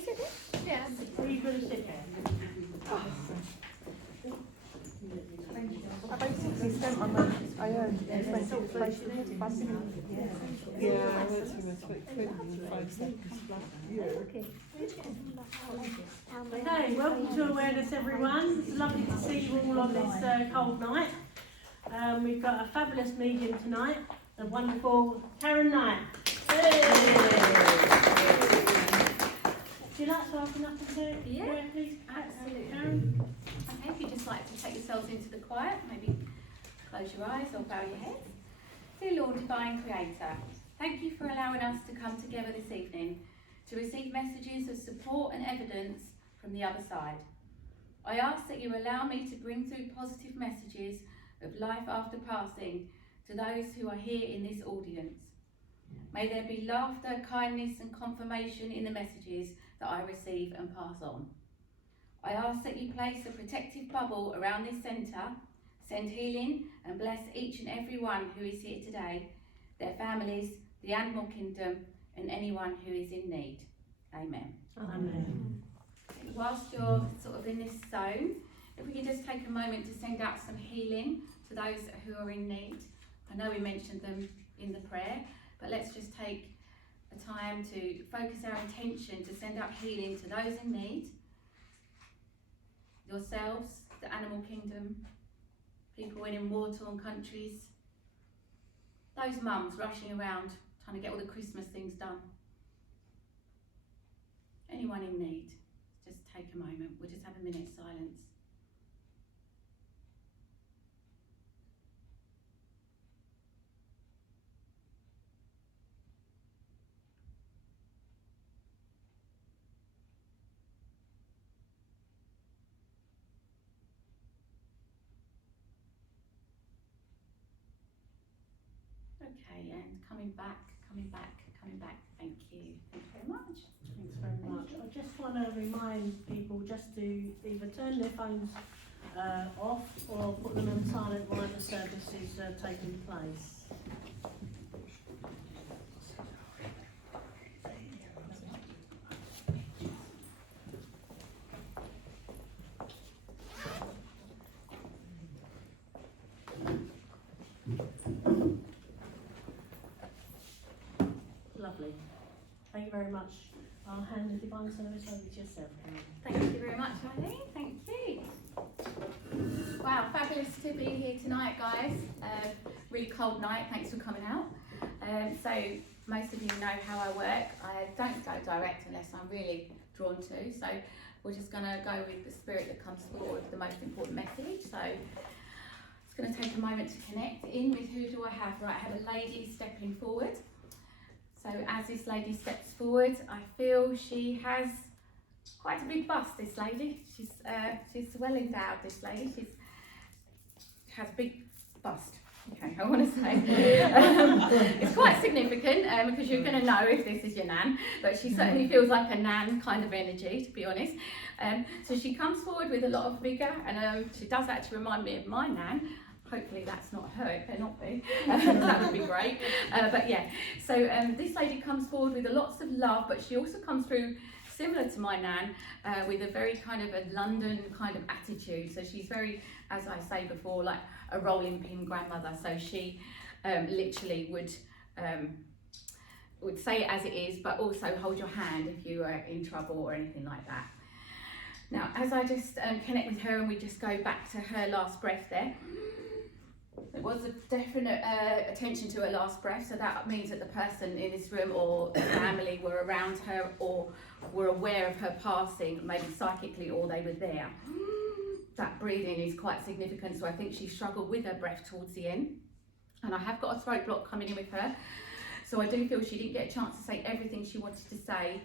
you sit there? Yeah. Are you going to sit there? I basically spent my money I earned in 20 inflation fussing. Yeah, I went through my 20 quid in 5 seconds flat. Okay, welcome to Awareness everyone. It's lovely to see you all on this cold night. We've got a fabulous medium tonight, the wonderful Karen Knight. Would you like to open up and say please? Absolutely. Karen? Okay, if you'd just like to take yourselves into the quiet, maybe close your eyes or bow your heads. Dear Lord, Divine Creator, thank you for allowing us to come together this evening to receive messages of support and evidence from the other side. I ask that you allow me to bring through positive messages of life after passing to those who are here in this audience. May there be laughter, kindness and confirmation in the messages that I receive and pass on. I ask that you place a protective bubble around this centre, send healing and bless each and every one who is here today, their families, the animal kingdom and anyone who is in need. Amen. Amen. Whilst you're sort of in this zone, if we could just take a moment to send out some healing to those who are in need. I know we mentioned them in the prayer, but let's just take a time to focus our intention to send out healing to those in need, yourselves, the animal kingdom, people in war-torn countries, those mums rushing around trying to get all the Christmas things done. Anyone in need, just take a moment. We'll just have a minute's silence. Okay, and coming back. Thank you. Thank you very much. Thanks very much. I just want to remind people just to either turn their phones off or put them on silent while the service is taking place. Lovely. Thank you very much. I'll hand the divine service over to yourself, Karen. Thank you very much, Eileen. Thank you. Wow, fabulous to be here tonight, guys. Really cold night. Thanks for coming out. So most of you know how I work. I don't go direct unless I'm really drawn to. So we're just going to go with the spirit that comes forward, the most important message. So it's going to take a moment to connect in with who do I have. Right, I have a lady stepping forward. So as this lady steps forward, I feel she has quite a big bust, this lady. She's well endowed, this lady. She has a big bust, okay, I want to say. It's quite significant because you're going to know if this is your nan, but she certainly feels like a nan kind of energy, to be honest. So she comes forward with a lot of vigour, and she does actually remind me of my nan. Hopefully that's not her, it better not be. That would be great. But yeah, so this lady comes forward with lots of love, but she also comes through similar to my nan with a very kind of a London kind of attitude. So she's very, as I say before, like a rolling pin grandmother. So she literally would say it as it is, but also hold your hand if you are in trouble or anything like that. Now, as I just connect with her and we just go back to her last breath there, there was a definite attention to her last breath, so that means that the person in this room or the family were around her or were aware of her passing, maybe psychically, or they were there. That breathing is quite significant, so I think she struggled with her breath towards the end. And I have got a throat block coming in with her, so I do feel she didn't get a chance to say everything she wanted to say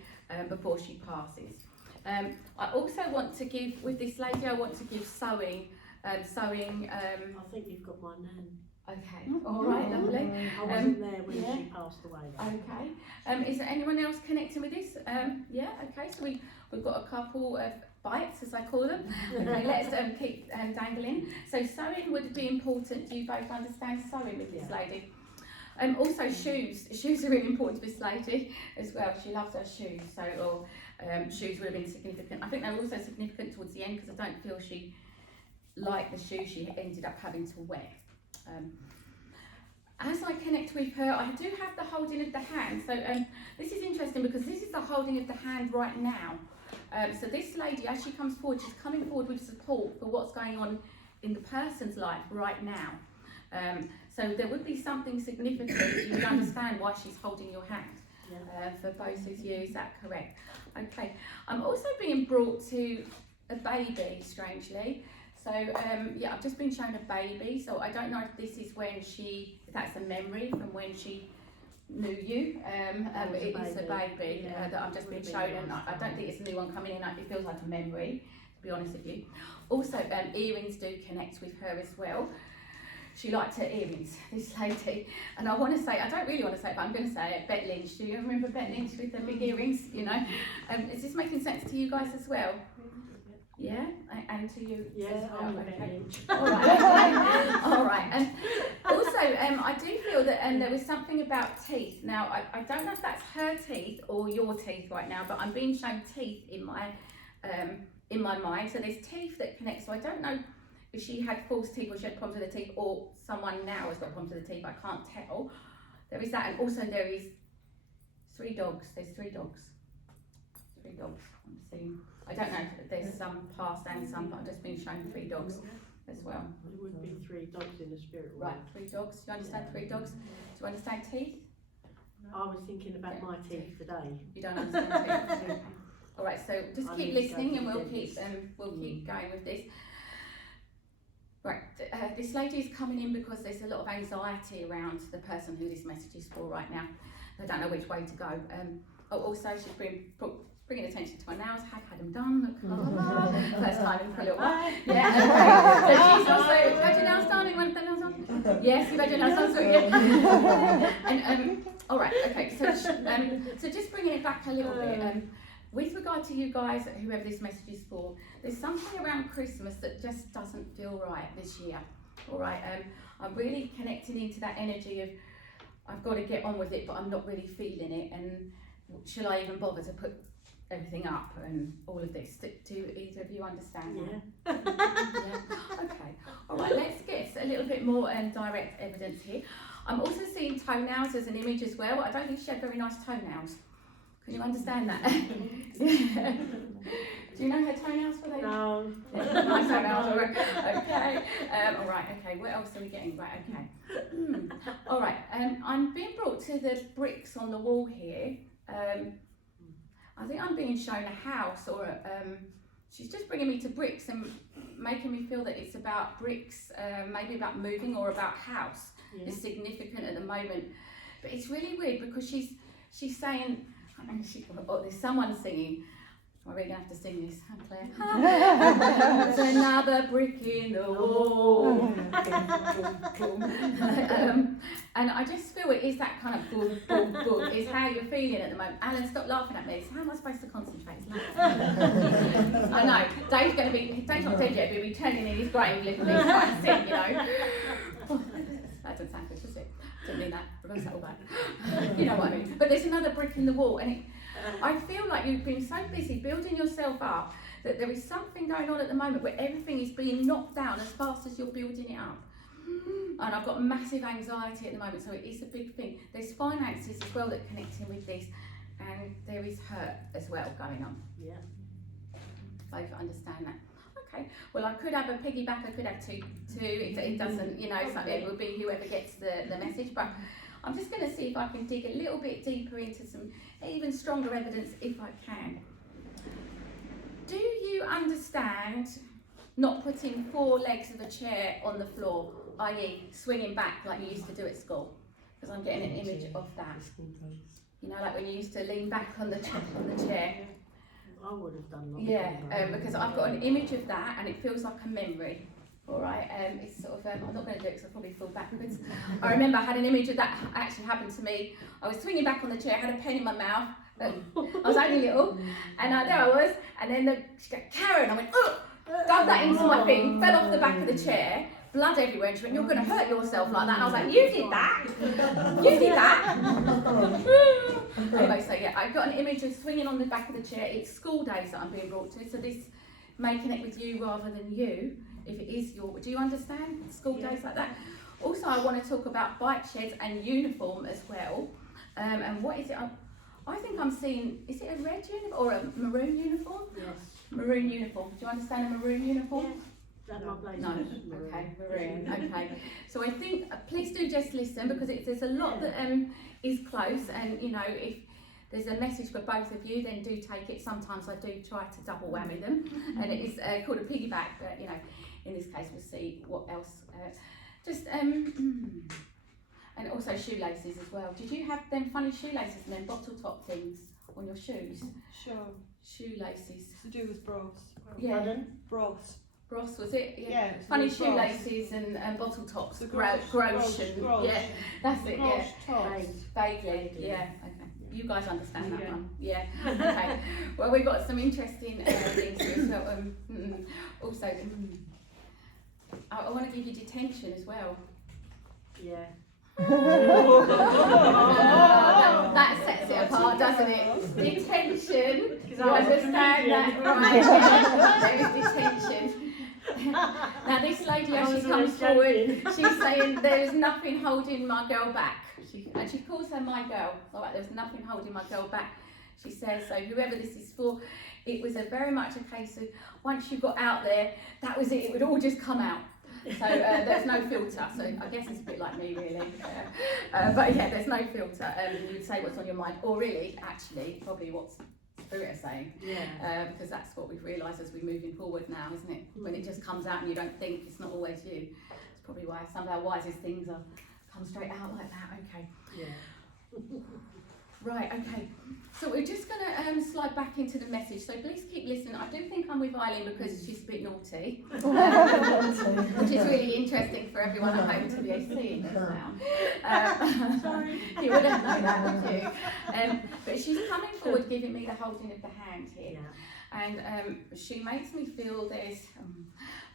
before she passes. I also want to give, with this lady, I want to give sewing. I think you've got my nan. Okay, all right, lovely. I wasn't there when she passed away, though. Okay. Is there anyone else connecting with this? Yeah, okay, so we've got a couple of bites, as I call them. Okay, let's keep dangling. So sewing would be important. Do you both understand sewing with this lady? Also shoes. Shoes are really important to this lady as well. She loves her shoes, so shoes would have been significant. I think they were also significant towards the end because I don't feel she liked the shoes she ended up having to wear. As I connect with her, I do have the holding of the hand. So this is interesting because this is the holding of the hand right now. So this lady, as she comes forward, she's coming forward with support for what's going on in the person's life right now. So there would be something significant. You would understand why she's holding your hand. For both of you, is that correct? Okay. I'm also being brought to a baby, strangely. So yeah, I've just been shown a baby. So I don't know if this is when if that's a memory from when she knew you. It is a baby that I've just been shown, and I don't think it's a new one coming in. It feels like a memory, to be honest with you. Also, earrings do connect with her as well. She liked her earrings, this lady. And I want to say, I don't really want to say it, but I'm going to say it, Bet Lynch. Do you remember Bet Lynch with the big earrings, you know? Is this making sense to you guys as well? Yeah? And to you as well? Okay. All right. All right. And also, I do feel that there was something about teeth. Now, I don't know if that's her teeth or your teeth right now, but I'm being shown teeth in my mind. So there's teeth that connect. So I don't know if she had false teeth or she had problems with the teeth, or someone now has got problems with the teeth. I can't tell. There is that, and also there is 3 dogs. There's 3 dogs. 3 dogs. I'm seeing. I don't know if there's some past and some, but I've just been shown 3 dogs as well. There would be 3 dogs in the spirit world. Right, 3 dogs. Do you understand 3 dogs? Do you understand teeth? I was thinking about my teeth today. You don't understand teeth. Okay. All right. So just keep listening, and we'll keep going with this. Right, this lady is coming in because there's a lot of anxiety around the person who this message is for right now. They don't know which way to go. Also, she's bringing attention to my nails. Have had them done. First time in for a little while. Yeah. So she's also, have you had your nails done? You want the nails done? Yes, you've had your nails done. So yeah. And all right. Okay. So just bringing it back a little bit. With regard to you guys, whoever this message is for, there's something around Christmas that just doesn't feel right this year. All right, I'm really connecting into that energy of I've got to get on with it, but I'm not really feeling it. And shall I even bother to put everything up and all of this? Do either of you understand that? Yeah. Okay. All right. Let's get a little bit more direct evidence here. I'm also seeing toenails as an image as well. I don't think she had very nice toenails. Can you understand that? Yeah. Do you know her toenails? Were they? No. My toenails are okay. All right. Okay. What else are we getting? Right. Okay. All right. I'm being brought to the bricks on the wall here. I think I'm being shown a house, or she's just bringing me to bricks and making me feel that it's about bricks, maybe about moving or about house. Yeah. Is significant at the moment, but it's really weird because she's saying. There's someone singing. Am I really going to have to sing this, Claire? There's another brick in the wall. And I just feel it is that kind of boom, boom, boom. It's how you're feeling at the moment. Alan, stop laughing at me. So how am I supposed to concentrate? I know. Dave's not dead yet, but he'll be turning in his grave, literally, trying to sing, you know. That doesn't sound good, does it? Didn't mean that. Reverse that all back. You know what I mean. But there's another brick in the wall, and I feel like you've been so busy building yourself up that there is something going on at the moment where everything is being knocked down as fast as you're building it up. And I've got massive anxiety at the moment, so it is a big thing. There's finances as well that connect in with this, and there is hurt as well going on. Yeah. Both understand that. Okay. Well, I could have a piggyback. I could have two. It doesn't, you know. So it will be whoever gets the message. But I'm just going to see if I can dig a little bit deeper into some even stronger evidence, if I can. Do you understand not putting 4 legs of a chair on the floor, i.e., swinging back like you used to do at school? Because I'm getting an image of that. You know, like when you used to lean back on the chair. I would have done that. Yeah, because I've got an image of that and it feels like a memory. All right, it's sort of, I'm not going to do it because I'll probably fall backwards. I remember I had an image of that actually happened to me. I was swinging back on the chair, I had a pen in my mouth. I was only little, and there I was, and then she got Karen. I went, oh, dug that into my thing, fell off the back of the chair, blood everywhere, and she went, "You're going to hurt yourself like that." And I was like, "You did that? You did that?" Anyway, so yeah, I've got an image of swinging on the back of the chair. It's school days that I'm being brought to, so this may connect with you rather than you, if it is your. Do you understand school days like that? Also, I want to talk about bike sheds and uniform as well. And what is it? I think I'm seeing. Is it a red uniform or a maroon uniform? Yes. Maroon uniform. Do you understand a maroon uniform? Yes. That's my place. No. Okay, maroon. Okay. So I think please do just listen, because there's a lot that is close, and you know, if there's a message for both of you, then do take it. Sometimes I do try to double whammy them, and it is called a piggyback. But you know, in this case, we'll see what else. And also shoelaces as well. Did you have them funny shoelaces and then bottle top things on your shoes? Sure. Shoelaces. To do with bros. Yeah. Pardon? Bros. Bros, was it? Yeah. Funny bros. shoelaces and bottle tops. The Grosh. grosh. Yeah, that's it. Yeah. Grosh tops. Vaguely. Yeah. Okay. You guys understand that one? Yeah. Okay. Well, we've got some interesting things here. So, also, I want to give you detention as well. Yeah. That sets it apart, doesn't it? Detention. You understand that, right? Yeah. There is detention. Now this lady, as she comes forward, she's saying there is nothing holding my girl back. And she calls her my girl. All right, there's nothing holding my girl back. She says, so whoever this is for, it was very much a case of once you got out there, that was it. It would all just come out. So there's no filter, so I guess it's a bit like me really. But yeah, there's no filter. You'd say what's on your mind, or really, actually, probably what's Spirit is saying. Yeah. Because that's what we've realised as we're moving forward now, isn't it? When it just comes out and you don't think, it's not always you. It's probably why some of our wisest things come straight out like that. Okay. Yeah. Right, okay. So we're just going to slide back into the message. So please keep listening. I do think I'm with Eileen because she's a bit naughty, which is really interesting for everyone at home to be seeing this now. Sorry. You wouldn't know that, would you? But she's coming forward, giving me the holding of the hand here. Yeah. And she makes me feel there's,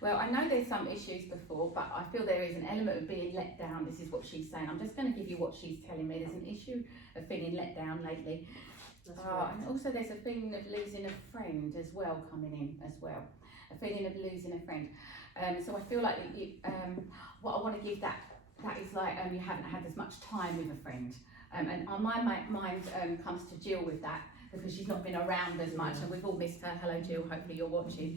well, I know there's some issues before, but I feel there is an element of being let down. This is what she's saying. I'm just going to give you what she's telling me. There's an issue of feeling let down lately. And also there's a feeling of losing a friend as well coming in as well. A feeling of losing a friend. So I feel like what I want to give that is like you haven't had as much time with a friend. And on my mind comes to Jill with that, because she's not been around as much, and we've all missed her. Hello Jill, hopefully you're watching.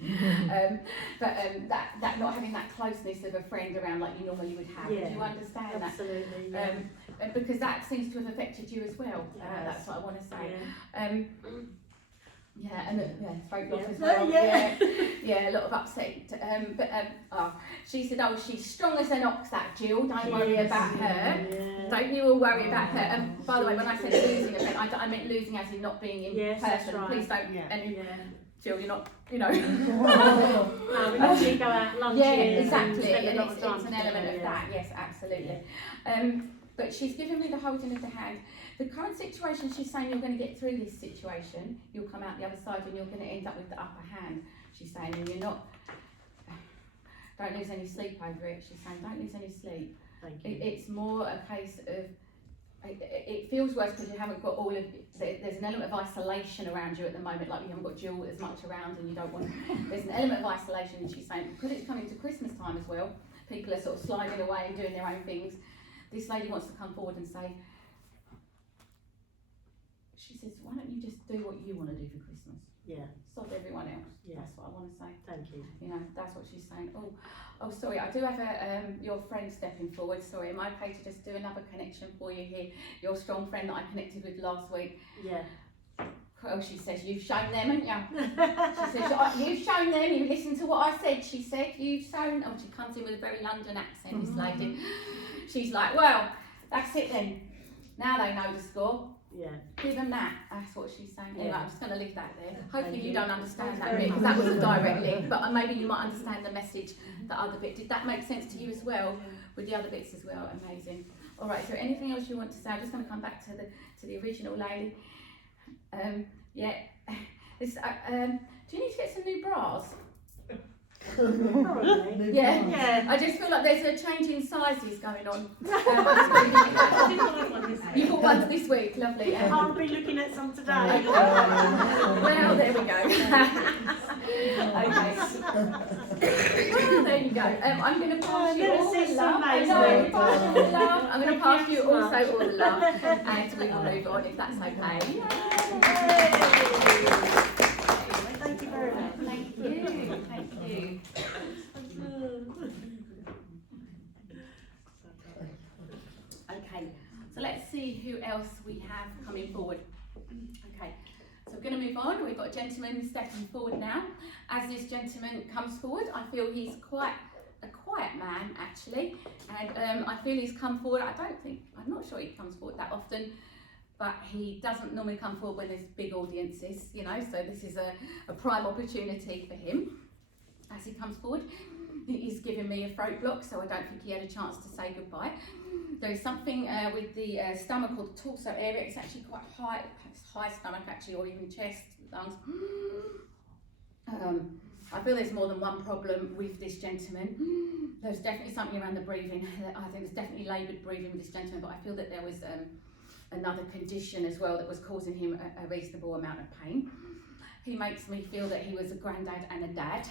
That not having that closeness of a friend around like you normally would have. Yeah. Do you understand Absolutely, that? yeah. Because that seems to have affected you as well. Yes. That's what I want to say. Yeah. Yeah, and throat block Yeah. as well. Yeah. Yeah, a lot of upset. She said, "Oh, she's strong as an ox, that Jill. Don't worry about her. Yeah. Don't you all worry about her." And by the way, when I said losing a friend, I meant losing as in not being in Yes, that's person. right. Please don't. Yeah. And Yeah. Jill, you're not. You know. No, we actually go out lunches. Yeah, exactly. And And spend a lot it's of time an together, element of yeah. that. Yes, absolutely. But she's given me the holding of the hand. The current situation, she's saying you're going to get through this situation. You'll come out the other side and you're going to end up with the upper hand. She's saying, and you're not. Don't lose any sleep over it. She's saying, don't lose any sleep. Thank you. It's more a case of. It feels worse because you haven't got all of. There's an element of isolation around you at the moment, like you haven't got Jill as much around, and you don't want. There's an element of isolation, and she's saying because it's coming to Christmas time as well. People are sort of sliding away and doing their own things. This lady wants to come forward and say. She says, why don't you just do what you want to do for Christmas? Yeah. Stop everyone else. Yeah. That's what I want to say. Thank you. You know, that's what she's saying. Oh, sorry, I do have your friend stepping forward. Sorry, am I okay to just do another connection for you here? Your strong friend that I connected with last week. Yeah. Oh, she says, you've shown them, haven't you? She says, you've shown them, you listened to what I said. She said, you've shown. Oh, she comes in with a very London accent, this lady. She's like, well, that's it then. Now they know the score. Yeah. Give them that. That's what she's saying. Anyway, I'm just going to leave that there. Hopefully Thank you you. don't understand that Very bit, because that was a much. direct link, but maybe you might understand the message, the other bit. Did that make sense to you as well, with the other bits as well? Amazing. All right, is there anything else you want to say? I'm just going to come back to the original lady. Yeah. This, do you need to get some new bras? Probably. Yeah. Yeah. I just feel like there's a change in sizes going on. I I did buy one this you week. bought one this week, lovely. I'll be looking at some today. Okay. Well, there we go. Okay. Well, there you go. I'm going to pass you never all seen the so love. I nice, know, mate. pass you all the love. I'm going to pass you Thank you also so all the love, and we will move on if that's okay. Thank you very much. Thank you. Thank you. Okay, so let's see who else we have coming forward. Okay, so we're going to move on. We've got a gentleman stepping forward now. As this gentleman comes forward, I feel he's quite a quiet man actually, and I feel he's come forward. I'm not sure he comes forward that often, but he doesn't normally come forward when there's big audiences, you know, so this is a prime opportunity for him as he comes forward. He's given me a throat block, so I don't think he had a chance to say goodbye. There is something with the stomach or the torso area. It's actually quite high, it's high stomach actually, or even chest, lungs. I feel there's more than one problem with this gentleman. There's definitely something around the breathing. I think there's definitely laboured breathing with this gentleman, but I feel that there was another condition as well that was causing him a reasonable amount of pain. He makes me feel that he was a granddad and a dad.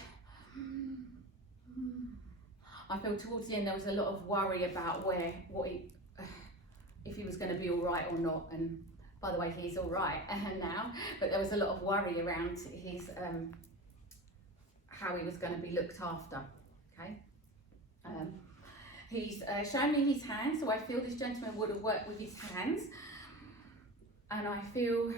I feel towards the end there was a lot of worry about if he was going to be all right or not. And by the way, he's all right now, but there was a lot of worry around his how he was going to be looked after. Okay. He's shown me his hands, so I feel this gentleman would have worked with his hands, and I feel.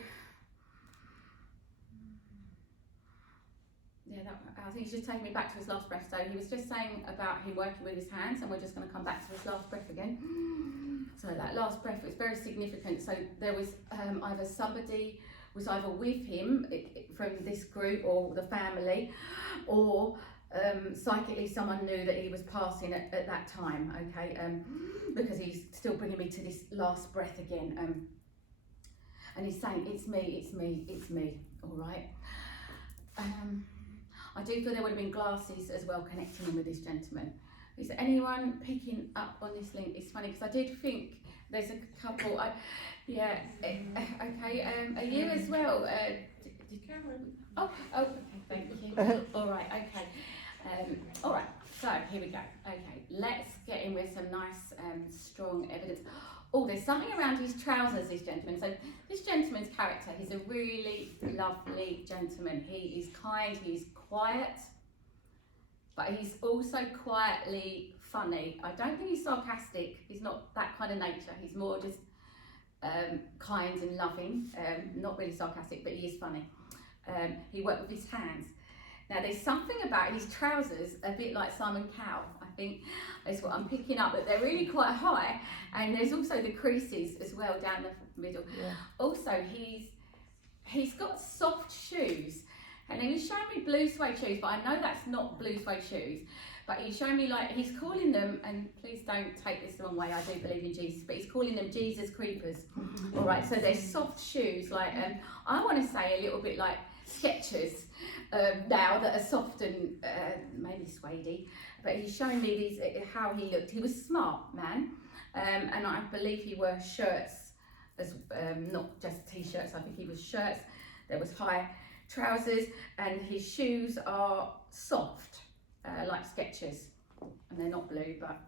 I think he's just taking me back to his last breath. So he was just saying about him working with his hands, and we're just going to come back to his last breath again. So that last breath was very significant. So there was either somebody was either with him from this group or the family, or psychically someone knew that he was passing at that time. Okay, because he's still bringing me to this last breath again. And he's saying, "It's me, it's me, it's me." All right. I do feel there would have been glasses as well connecting him with this gentleman. Is there anyone picking up on this link? It's funny because I did think there's a couple. Okay. Are you as well? Cameron. Oh, okay. Thank you. All right. Okay. All right. So here we go. Okay. Let's get in with some nice, strong evidence. Oh, there's something around his trousers, this gentleman. So this gentleman's character, he's a really lovely gentleman. He is kind, he's quiet, but he's also quietly funny. I don't think he's sarcastic. He's not that kind of nature. He's more just kind and loving, not really sarcastic, but he is funny. He worked with his hands. Now there's something about his trousers, a bit like Simon Cowell, I think is what I'm picking up, that they're really quite high, and there's also the creases as well down the middle. Yeah. Also he's got soft shoes, and then he's showing me blue suede shoes, but I know that's not blue suede shoes, but he's showing me, like, he's calling them, and please don't take this the wrong way, I do believe in Jesus, but he's calling them Jesus creepers. All right, so they're soft shoes, like I want to say a little bit like Skechers now, that are soft and maybe suede, but he's showing me these how he looked. He was smart man, and I believe he wore shirts as not just t-shirts. I think he was shirts. There was high trousers, and his shoes are soft, like Skechers, and they're not blue, but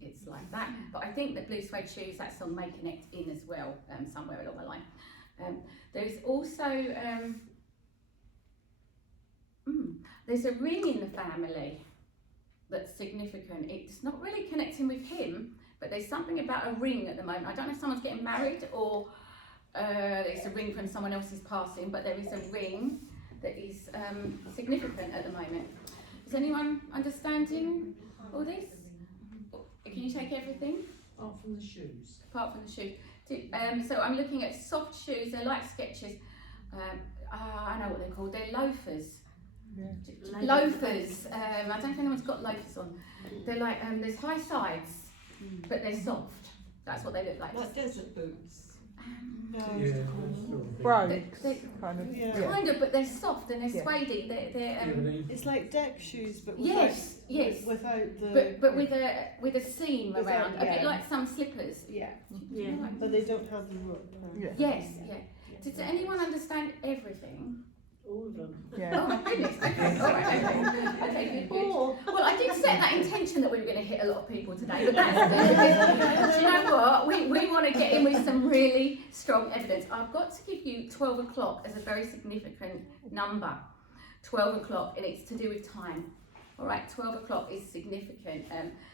it's like that. But I think that blue suede shoes, that song may connect in as well, somewhere along the line. There's also there's a ring in the family that's significant. It's not really connecting with him, but there's something about a ring at the moment. I don't know if someone's getting married or it's a ring from someone else's passing, but there is a ring that is significant at the moment. Is anyone understanding all this? Can you take everything? Apart from the shoes. Apart from the shoes. So I'm looking at soft shoes. They're like Skechers. I know what they're called. They're loafers. Yeah. Loafers. I don't know if anyone's got loafers on. They're like there's high sides, but they're soft. That's what they look like. Like desert boots. Brogues, They- kind of. Yeah. Yeah. Kind of, but they're soft and they're Yeah. suede. They're It's like deck shoes, but yes, yes. without the. But with a seam Without- around, a bit yeah. like some slippers. Yeah, Yeah. but they don't have the rope. Yeah. Yes, yeah. Does anyone understand everything? All of them. Yeah. Oh my goodness. Okay. All right. Okay. Good. Or Well, I did set that intention that we were going to hit a lot of people today, but that's good. Do you know what? We want to get in with some really strong evidence. I've got to give you 12 o'clock as a very significant number. 12 o'clock, and it's to do with time. All right, 12 o'clock is significant.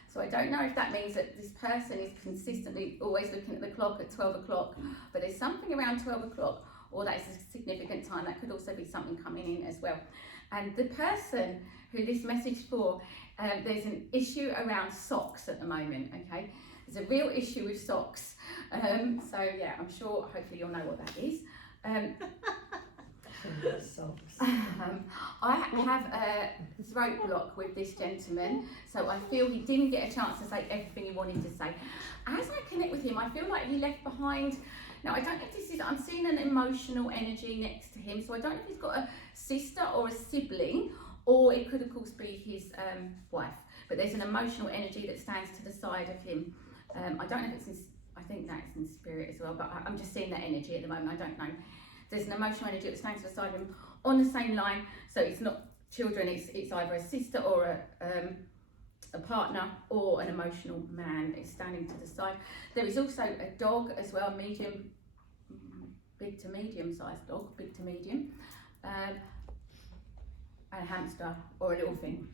So I don't know if that means that this person is consistently always looking at the clock at 12 o'clock, but there's something around 12 o'clock, or that is a significant time. That could also be something coming in as well. And the person who this message for, there's an issue around socks at the moment, okay? There's a real issue with socks. So yeah, I'm sure, hopefully you'll know what that is. I have a throat block with this gentleman, so I feel he didn't get a chance to say everything he wanted to say. As I connect with him, I feel like he left behind. Now, I don't know if this is, I'm seeing an emotional energy next to him, so I don't know if he's got a sister or a sibling, or it could, of course, be his wife. But there's an emotional energy that stands to the side of him. I don't know if it's in, I think that's in spirit as well, but I'm just seeing that energy at the moment, I don't know. There's an emotional energy that stands to the side of him on the same line, so it's not children, it's either a sister or a partner or an emotional man is standing to the side. There is also a dog as well, big to medium sized dog, big to medium, a hamster or a little thing,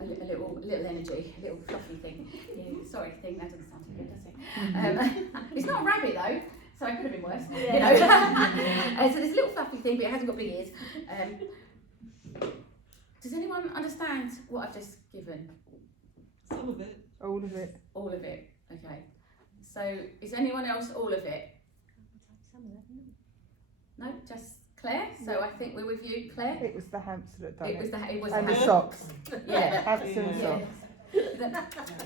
a little energy, a little fluffy thing. Yeah, sorry, thing, that doesn't sound too good, does it? It's not a rabbit though. So it could have been worse, you know. So there's a little fluffy thing, but it hasn't got big ears. Does anyone understand what I've just given? Some of it. All of it. All of it, okay. So is anyone else all of it? No, just Claire. So I think we're with you, Claire. It was the hamster that done It was the and the the hamster. socks. Yeah. Hamster and Yeah. socks.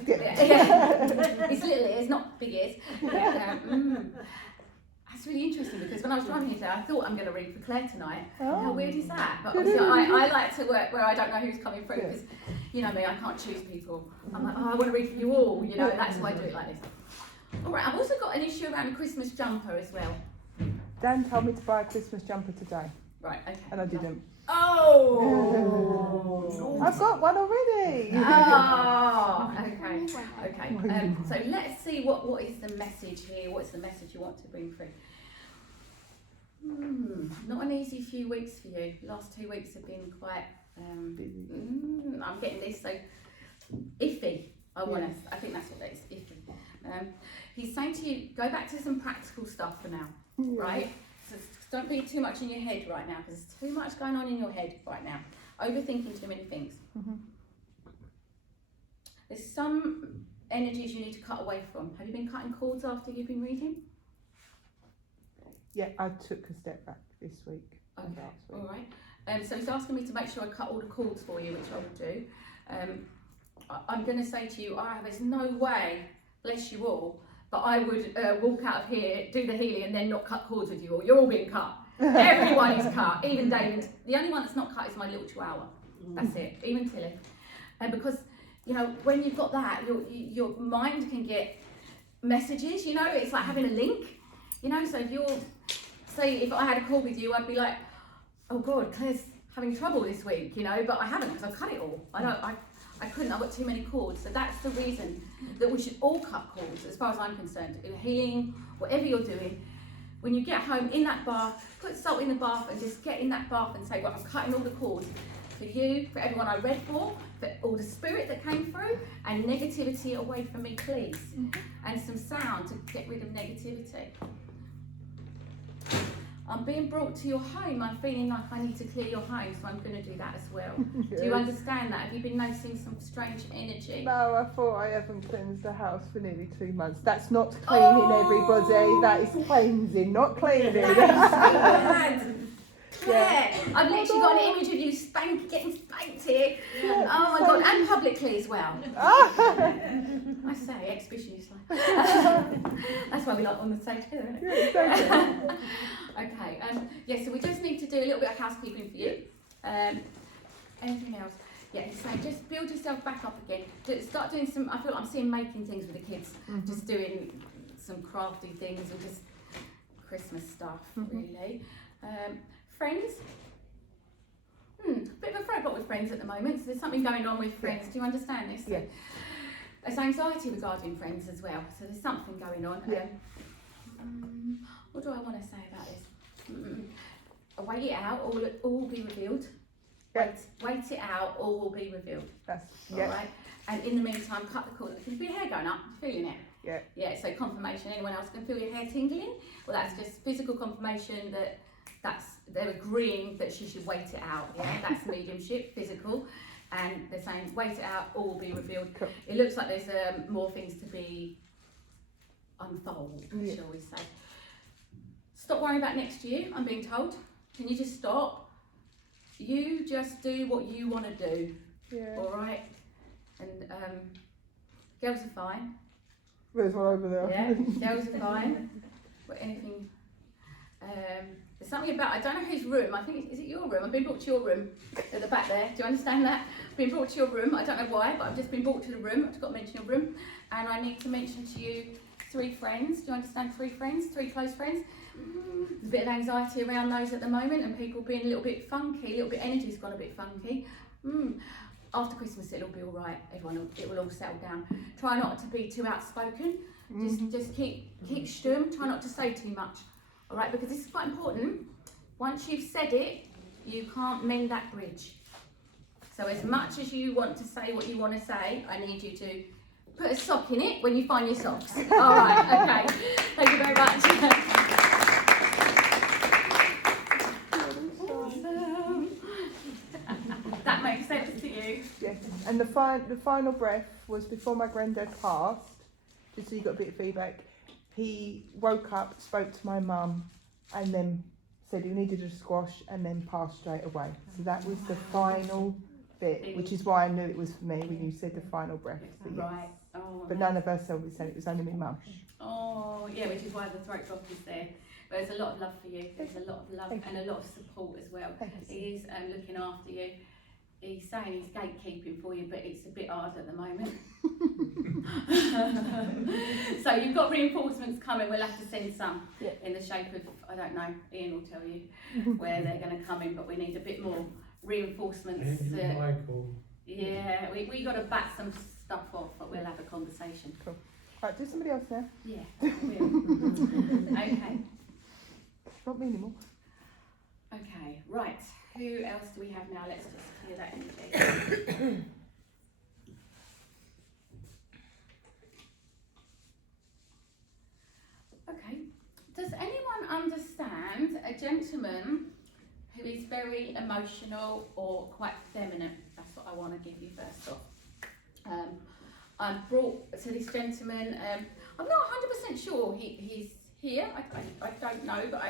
Yeah. It's little ears, not big ears. That's really interesting because when I was driving here today, I thought I'm going to read for Claire tonight. How Oh. weird is that? But obviously I like to work where I don't know who's coming through Yeah. because, you know me, I can't choose people. I'm like, oh, I want to read for you all, you know, that's why I do it like this. All right, I've also got an issue around a Christmas jumper as well. Dan told me to buy a Christmas jumper today, Right, okay. and I didn't. Oh! I've got one already. Oh, okay. So let's see what is the message here. What's the message you want to bring through? Not an easy few weeks for you. Last 2 weeks have been quite. I'm getting this so iffy. I think that's what that is. Iffy. He's saying to you, go back to some practical stuff for now, right? So don't be too much in your head right now because there's too much going on in your head right now. Overthinking too many things. Mm-hmm. There's some energies you need to cut away from. Have you been cutting cords after you've been reading? Yeah, I took a step back this week. and Okay, last week. all right. So he's asking me to make sure I cut all the cords for you, which I will do. I'm going to say to you, there's no way, bless you all, but I would walk out of here, do the healing, and then not cut cords with you all. You're all being cut. Everyone is cut, even David. The only one that's not cut is my little chihuahua. That's it, even Tilly. And because, you know, when you've got that, your mind can get messages, you know, it's like having a link, you know, so if I had a call with you, I'd be like, oh God, Claire's having trouble this week, you know, but I haven't because I've cut it all. I couldn't, I've got too many cords. So that's the reason that we should all cut cords, as far as I'm concerned. In healing, whatever you're doing, when you get home in that bath, put salt in the bath and just get in that bath and say, well, I'm cutting all the cords for you, for everyone I read for all the spirit that came through, and negativity away from me, please. And some sound to get rid of negativity. I'm being brought to your home. I'm feeling like I need to clear your home, so I'm going to do that as well. Do you understand that? Have you been noticing some strange energy? No, I thought I haven't cleansed the house for nearly 2 months. That's not cleaning, everybody. That is cleansing, not cleaning. Claire, I've literally got an image of you getting spanked here. Oh my God, and publicly as well. I say, ex-bishop. That's why we like on the stage together, isn't it? Yeah, exactly. Okay, yeah, so we just need to do a little bit of housekeeping for you. Anything else? Yeah, so just build yourself back up again. Start doing some, I feel like I'm seeing making things with the kids, just doing some crafty things and just Christmas stuff, really. Friends? Bit of a robot with friends at the moment, so there's something going on with friends. Do you understand this? Yeah. There's anxiety regarding friends as well, so there's something going on. Yeah. What do I want to say about this? Wait it out, all will be revealed. Yeah. Wait it out, all will be revealed. That's, All yeah. right. And in the meantime, cut the cord. Can you feel your hair going up? Feeling it? Yeah. Yeah. So confirmation. Anyone else can feel your hair tingling? Well, that's just physical confirmation that they're agreeing that she should wait it out. Yeah. That's mediumship, physical, and they're saying wait it out, all will be revealed. Cool. It looks like there's more things to be unfold, Yeah. shall we say? Stop worrying about next year. I'm being told. Can you just stop? You just do what you want to do. Yeah. All right. And girls are fine. There's one over there. Yeah, girls are fine. But anything? There's something about, I don't know whose room. I think is it your room? I've been brought to your room at the back there. Do you understand that? I've been brought to your room. I don't know why, but I've just been brought to the room. I've just got to mention your room, and I need to mention to you 3 friends. Do you understand 3 friends? 3 close friends. There's a bit of anxiety around those at the moment, and people being a little bit funky. A little bit energy's gone a bit funky. After Christmas it'll be all right. It will all settle down. Try not to be too outspoken. Just keep stum. Try not to say too much. All right, because this is quite important. Once you've said it, you can't mend that bridge. So as much as you want to say what you want to say, I need you to put a sock in it when you find your socks. All right, okay. Thank you very much. That makes sense to you? Yes. And the final breath was before my granddad passed, just so you got a bit of feedback. He woke up, spoke to my mum, and then said he needed a squash, and then passed straight away. So that was the final bit, which is why I knew it was for me when you said the final breath. So yes. Right. Oh, But none of us said it was only my mum. Oh, yeah, which is why the throat drop is there. But there's a lot of love for you. There's a lot of love and a lot of support as well. He is looking after you. He's saying he's gatekeeping for you, but it's a bit hard at the moment. So you've got reinforcements coming. We'll have to send some in the shape of, I don't know, Ian will tell you where they're going to come in, but we need a bit more reinforcements. Michael. Yeah, we got to bat some stuff off, but we'll have a conversation. Cool. Right, do somebody else now. Yeah, we'll. Okay. Not me anymore. Okay, right. Who else do we have now? Let's just clear that energy. Okay. Does anyone understand a gentleman who is very emotional or quite feminine? That's what I want to give you first off. I'm brought to this gentleman. I'm not 100% sure he's here. I don't know, but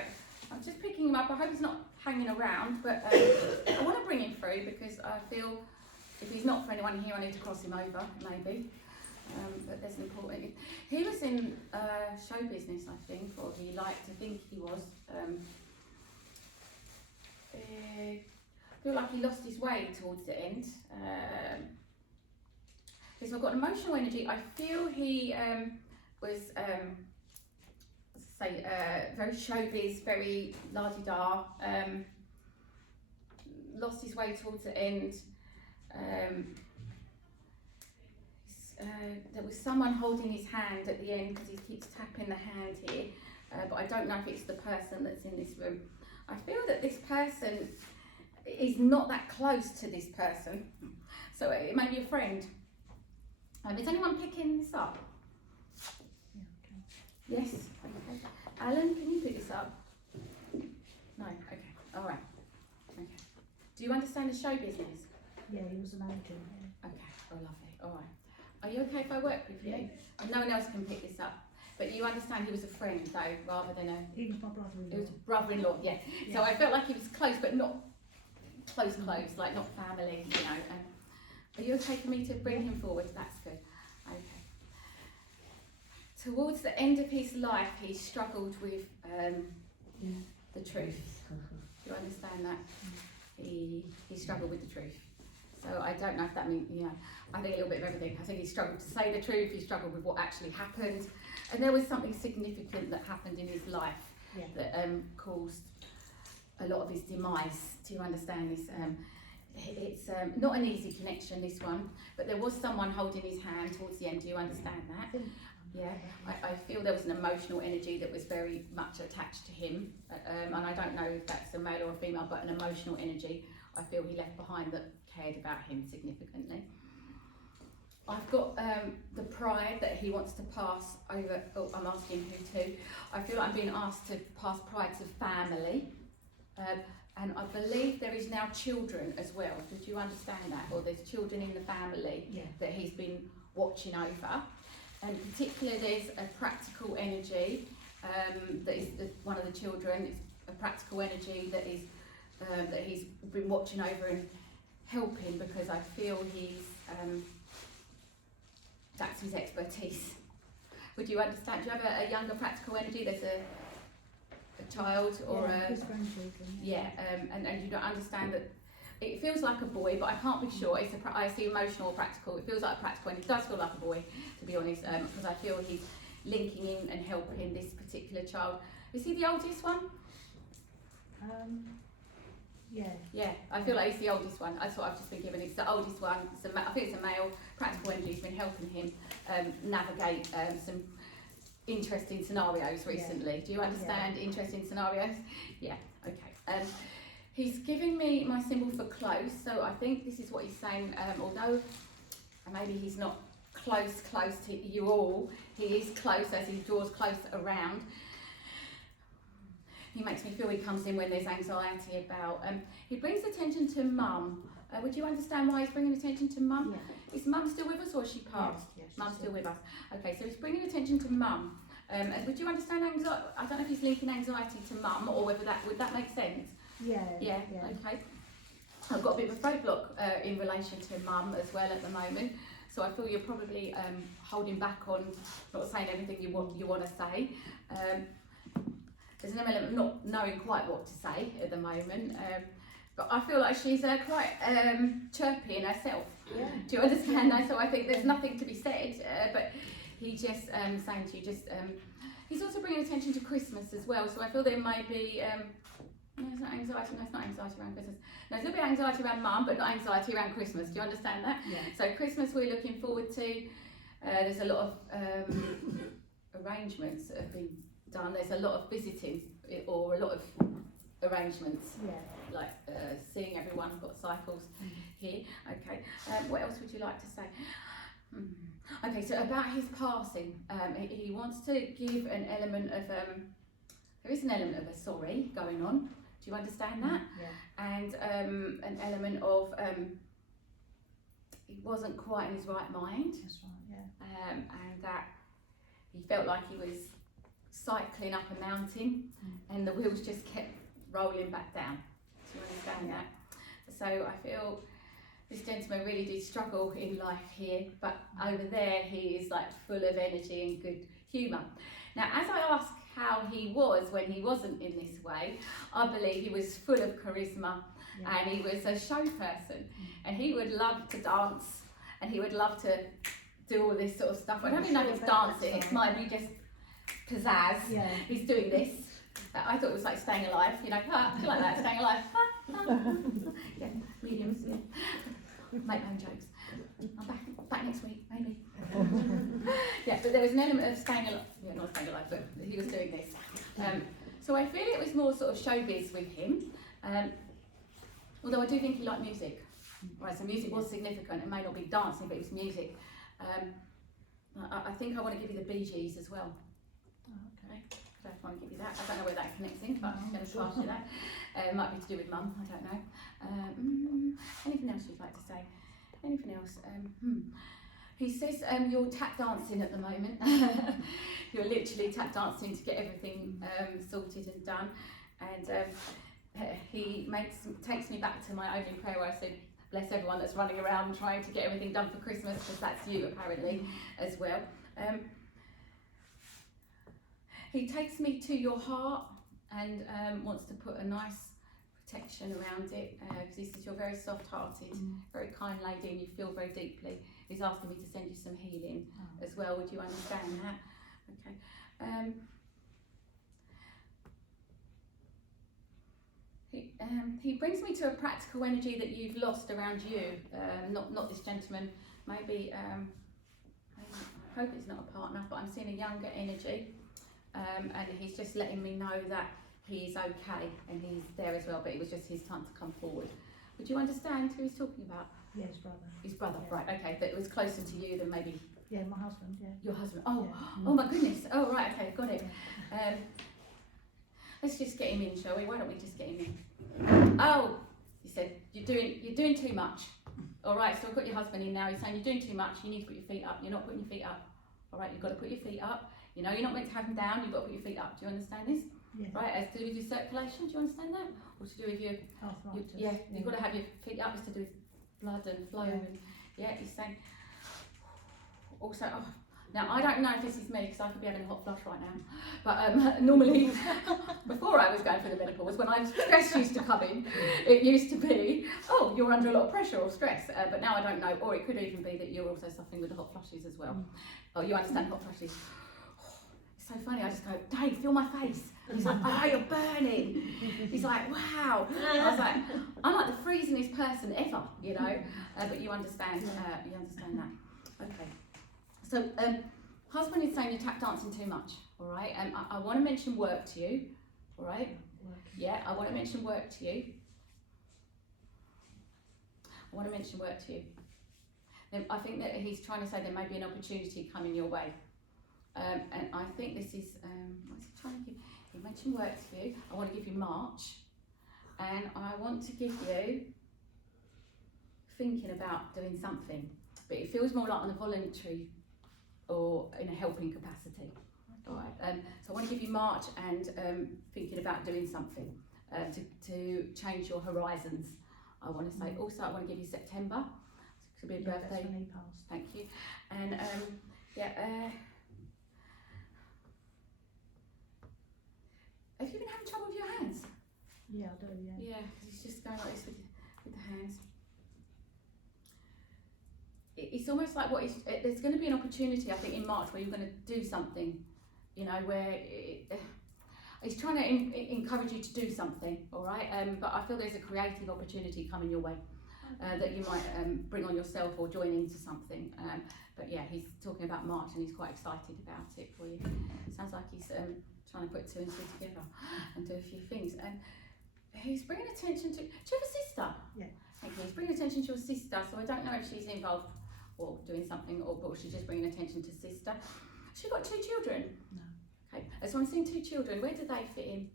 I'm just picking him up. I hope he's not hanging around, but I want to bring him through because I feel if he's not for anyone here, I need to cross him over, maybe. But there's an important. He was in show business, I think, or he liked to think he was. I feel like he lost his way towards the end. So I've got emotional energy. I feel he was. Very showbiz, very la-di-da, lost his way towards the end. There was someone holding his hand at the end because he keeps tapping the hand here, but I don't know if it's the person that's in this room. I feel that this person is not that close to this person, so it may be a friend. Is anyone picking this up? Yes? Okay. Alan, can you pick this up? No? Okay. All right. Okay. Do you understand the show business? Yeah, he was an agent. Okay. Oh, lovely. All right. Are you okay if I work with you? And no one else can pick this up. but you understand he was a friend though, rather than a. He was my brother-in-law. It was brother-in-law, yeah. Yeah. So I felt like he was close, but not close, like not family, you know. Are you okay for me to bring him forward? That's good. Okay. Towards the end of his life, he struggled with the truth. Do you understand that? He struggled with the truth. So I don't know if that means, you know, I think a little bit of everything. I think he struggled to say the truth, he struggled with what actually happened. And there was something significant that happened in his life that caused a lot of his demise. Do you understand this? It's not an easy connection, this one, but there was someone holding his hand towards the end. Do you understand that? Yeah, I feel there was an emotional energy that was very much attached to him, and I don't know if that's a male or a female, but an emotional energy I feel he left behind that cared about him significantly. I've got the pride that he wants to pass over. Oh, I'm asking who to. I feel like I'm being asked to pass pride to family, and I believe there is now children as well. Did you understand that? Or there's children in the family that he's been watching over. And particularly there's a practical energy that is one of the children. It's a practical energy that is that he's been watching over and helping, because I feel he's that's his expertise. Would you understand? Do you have a younger practical energy? There's a child or his grandchildren. And you don't understand that. It feels like a boy, but I can't be sure. I see emotional or practical. It feels like a practical, and it does feel like a boy, to be honest, because I feel he's linking in and helping this particular child. Is he the oldest one? Yeah, I feel like he's the oldest one. That's what I've just been given. It's the oldest one. I think it's a male. Practical energy has been helping him navigate some interesting scenarios recently. Do you understand interesting scenarios? Yeah, okay. He's giving me my symbol for close, so I think this is what he's saying, although maybe he's not close to you all, he is close as he draws close around. He makes me feel he comes in when there's anxiety about, he brings attention to mum. Would you understand why he's bringing attention to mum? Yeah. Is mum still with us, or is she passed? Yes, Mum's still with us. Okay, so he's bringing attention to mum. And would you understand anxiety? I don't know if he's linking anxiety to mum, or whether would that make sense? Yeah. Okay. I've got a bit of a roadblock in relation to mum as well at the moment, so I feel you're probably holding back on not saying everything you want to say. There's an element of not knowing quite what to say at the moment, but I feel like she's quite chirpy in herself. Yeah. Do you understand that? So I think there's nothing to be said, but he just saying to you, he's also bringing attention to Christmas as well, so I feel there might be no, it's not anxiety. No, it's not anxiety around Christmas. No, there's a little bit of anxiety around mum, but not anxiety around Christmas. Do you understand that? Yeah. So Christmas we're looking forward to. There's a lot of arrangements that have been done. There's a lot of visiting or a lot of arrangements. Yeah. Like seeing everyone. We've got cycles here. Okay. What else would you like to say? Okay. So about his passing, he wants to give an element of. There is an element of a sorry going on. Do you understand that? Yeah. And an element of he wasn't quite in his right mind. That's right, yeah. And that he felt like he was cycling up a mountain and the wheels just kept rolling back down. Do you understand that? So I feel this gentleman really did struggle in life here, but over there he is like full of energy and good humour. Now, as I ask how he was when he wasn't in this way, I believe he was full of charisma and he was a show person and he would love to dance and he would love to do all this sort of stuff. I don't even know if it's dancing, it might be just pizzazz. Yeah. He's doing this. I thought it was like Staying Alive, you know, I feel like that, Staying Alive. Yeah, mediums, yeah. Make my own jokes. I'm back next week, maybe. Yeah, but there was an element of staying alive, yeah, not staying alive, but he was doing this. So I feel it was more sort of showbiz with him, although I do think he liked music. Right, so music was significant. It may not be dancing, but it was music. I think I want to give you the Bee Gees as well. Oh, okay. I don't want to give you that. I don't know where that connects in, but I'm going to pass you that. It might be to do with mum, I don't know. Anything else you'd like to say? Anything else? He says you're tap dancing at the moment. You're literally tap dancing to get everything sorted and done. And he takes me back to my opening prayer where I said, bless everyone that's running around trying to get everything done for Christmas, because that's you apparently as well. He takes me to your heart and wants to put a nice protection around it, because he says you're very soft-hearted, very kind lady, and you feel very deeply. He's asking me to send you some healing as well. Would you understand that? Okay. He brings me to a practical energy that you've lost around you. Not this gentleman. Maybe I hope it's not a partner, but I'm seeing a younger energy, and he's just letting me know that he is okay and he's there as well. But it was just his time to come forward. Would you understand who he's talking about? Yeah, his brother. His brother, Yeah. right? Okay, that it was closer to you than maybe Yeah, my husband, yeah. your husband. Oh, Yeah. oh my goodness. Oh right, okay, got it. Let's just get him in, shall we? Why don't we just get him in? Oh, he said you're doing too much. All right, so I've got your husband in now. He's saying you're doing too much. You need to put your feet up. You're not putting your feet up. All right, you've got to put your feet up. You know, you're not meant to have them down. You've got to put your feet up. Do you understand this? Yeah. Right, as to do with your circulation. Do you understand that? Or to do with your Arthritis. yeah, you've got to have your feet up. It's to do with blood and flow. Yeah. And yeah, he's saying. Also, oh, now I don't know if this is me because I could be having a hot flush right now. But normally, before I was going through the menopause, when stress used to come in, it used to be, oh, you're under a lot of pressure or stress. But now I don't know. Or it could even be that you're also suffering with the hot flushes as well. Oh, you understand hot flushes? It's so funny. I just go, Dave, feel my face. And he's like, oh, you're burning. He's like, wow. I was like, I'm like the freezingest person ever, you know. But you understand. You understand that. Okay. So, husband is saying you're tap dancing too much, all right? I want to mention work to you, all right? Yeah, I want to mention work to you. I want to mention work to you. Then I think that he's trying to say there may be an opportunity coming your way. And I think this is, what's he trying to give? He mentioned work to you. I want to give you March. And I want to give you thinking about doing something. But it feels more like on a voluntary or in a helping capacity. All right. So I want to give you March and thinking about doing something to change your horizons. I want to say. Also, I want to give you September. It could be a birthday. That's when he passed. Thank you. And have you been having trouble with your hands? Yeah, I do, yeah. Yeah, because it's just going like this with the hands. It's almost like there's going to be an opportunity, I think, in March where you're going to do something, you know, where he's trying to encourage you to do something, all right? But I feel there's a creative opportunity coming your way that you might bring on yourself or join into something. But yeah, he's talking about March and he's quite excited about it for you. Sounds like he's trying to put two and two together and do a few things. And he's bringing attention to. Do you have a sister? Yeah. Thank you. He's bringing attention to your sister. So I don't know if she's involved or doing something, or she's just bringing attention to sister. She got 2 children. No. Okay. So I'm seeing 2 children. Where do they fit in?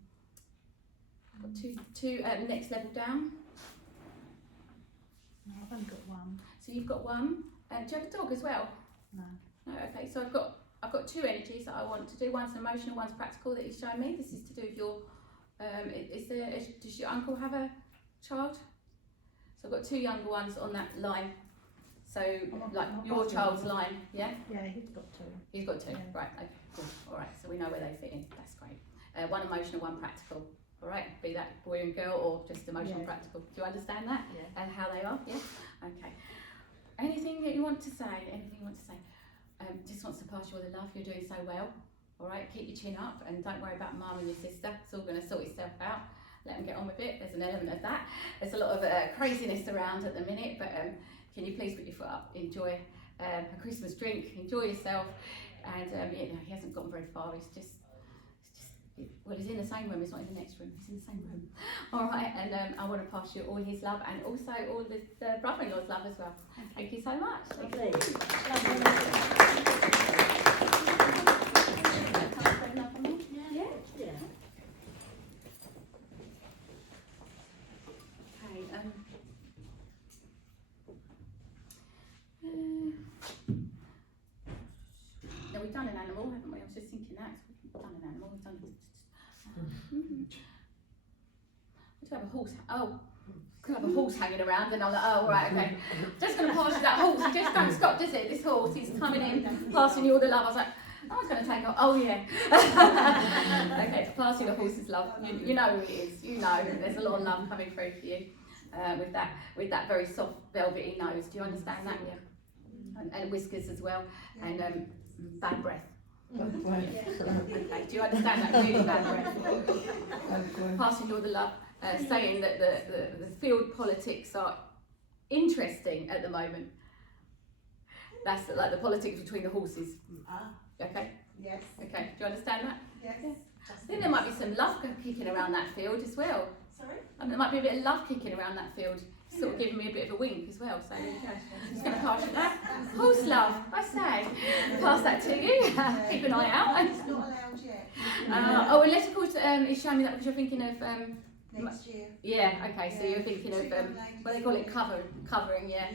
Got two next level down. No, I've only got one. So you've got one. Do you have a dog as well? No. No. Okay. So I've got 2 energies that I want to do. One's emotional, one's practical that he's showing me. This is to do with your. Does your uncle have a child? So I've got 2 younger ones on that line. So like your child's line, yeah? Yeah, he's got 2. He's got 2, Yeah. right? Okay, cool. All right. So we know where they fit in. That's great. One emotional, one practical. All right. Be that boy and girl or just emotional, Yeah. practical. Do you understand that? Yeah. And how they are? Yeah. Okay. Anything that you want to say? Anything you want to say? Just wants to pass you all the love. You're doing so well. All right. Keep your chin up and don't worry about mum and your sister. It's all going to sort itself out. Let them get on with it. There's an element of that. There's a lot of craziness around at the minute, but can you please put your foot up? Enjoy a Christmas drink. Enjoy yourself. And he hasn't gotten very far. He's in the same room. He's not in the next room. He's in the same room. All right. And I want to pass you all his love and also all the brother-in-law's love as well. Thank you so much. Lovely. Yeah. Yeah. Okay. a horse. Oh, could have a horse hanging around, and I'm like, oh right, okay. Just going to pass you that horse. He just don't stop, does it? This horse, he's coming in, passing you all the love. I was like, I was going to take off. Oh yeah. Okay, pass you the horse's love. You know who it is. You know there's a lot of love coming through for you with that very soft velvety nose. Do you understand that? Yeah. And whiskers as well, and bad breath. Okay, do you understand that? Really bad breath. Passing all the love, saying that the field politics are interesting at the moment. That's like the politics between the horses. Okay? Yes. Okay, do you understand that? Yes. I think there might be some love kicking around that field as well. Sorry? And there might be a bit of love kicking around that field. Sort of giving me a bit of a wink as well. So there you go. I'm just going to pass you that. Horse love, I say. Pass that to you. Keep an eye out. It's not allowed yet. Oh, unless of course it's showing me that because you're thinking of Next year. yeah, okay, so Yeah. you're thinking of what they call it, covering, yeah.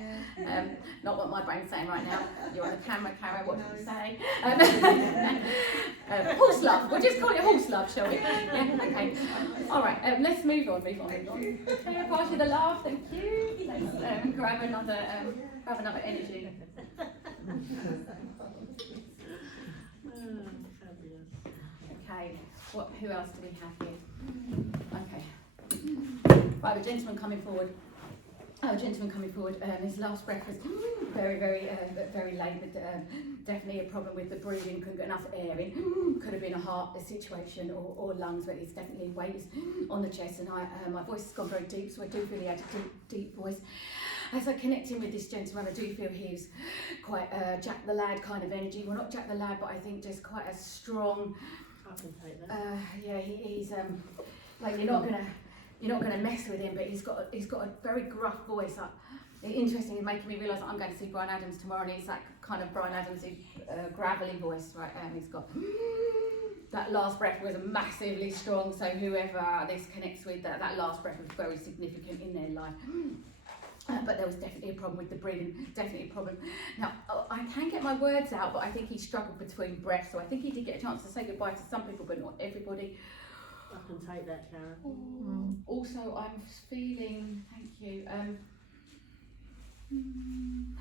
Not what my brain's saying right now. You're on the camera, Cara, what did you say? Horse love, we'll just call it horse love, shall we? Yeah, okay. Alright, let's move on. Okay, I'll pass you the laugh, thank you. Let's grab another energy. Okay, who else do we have here? Okay. Right, a gentleman coming forward. His last breath was very laboured. Definitely a problem with the breathing, couldn't get enough air in. Could have been a heart situation or lungs, but it's definitely weight on the chest. And my voice has gone very deep, so I do feel he had a deep voice. As I connect in with this gentleman, I do feel he's quite Jack the Lad kind of energy. Well, not Jack the Lad, but I think just quite a strong. I can take that. Yeah, he's like you're not gonna mess with him, but he's got a very gruff voice. Interesting, it's making me realise that I'm going to see Brian Adams tomorrow, and he's that kind of Brian Adams gravelly voice, right? He's got that last breath was massively strong. So whoever this connects with, that last breath was very significant in their life. But there was definitely a problem with the breathing, definitely a problem. Now, I can get my words out, but I think he struggled between breaths, so I think he did get a chance to say goodbye to some people, but not everybody. I can take that, Karen. Also, I'm feeling, thank you,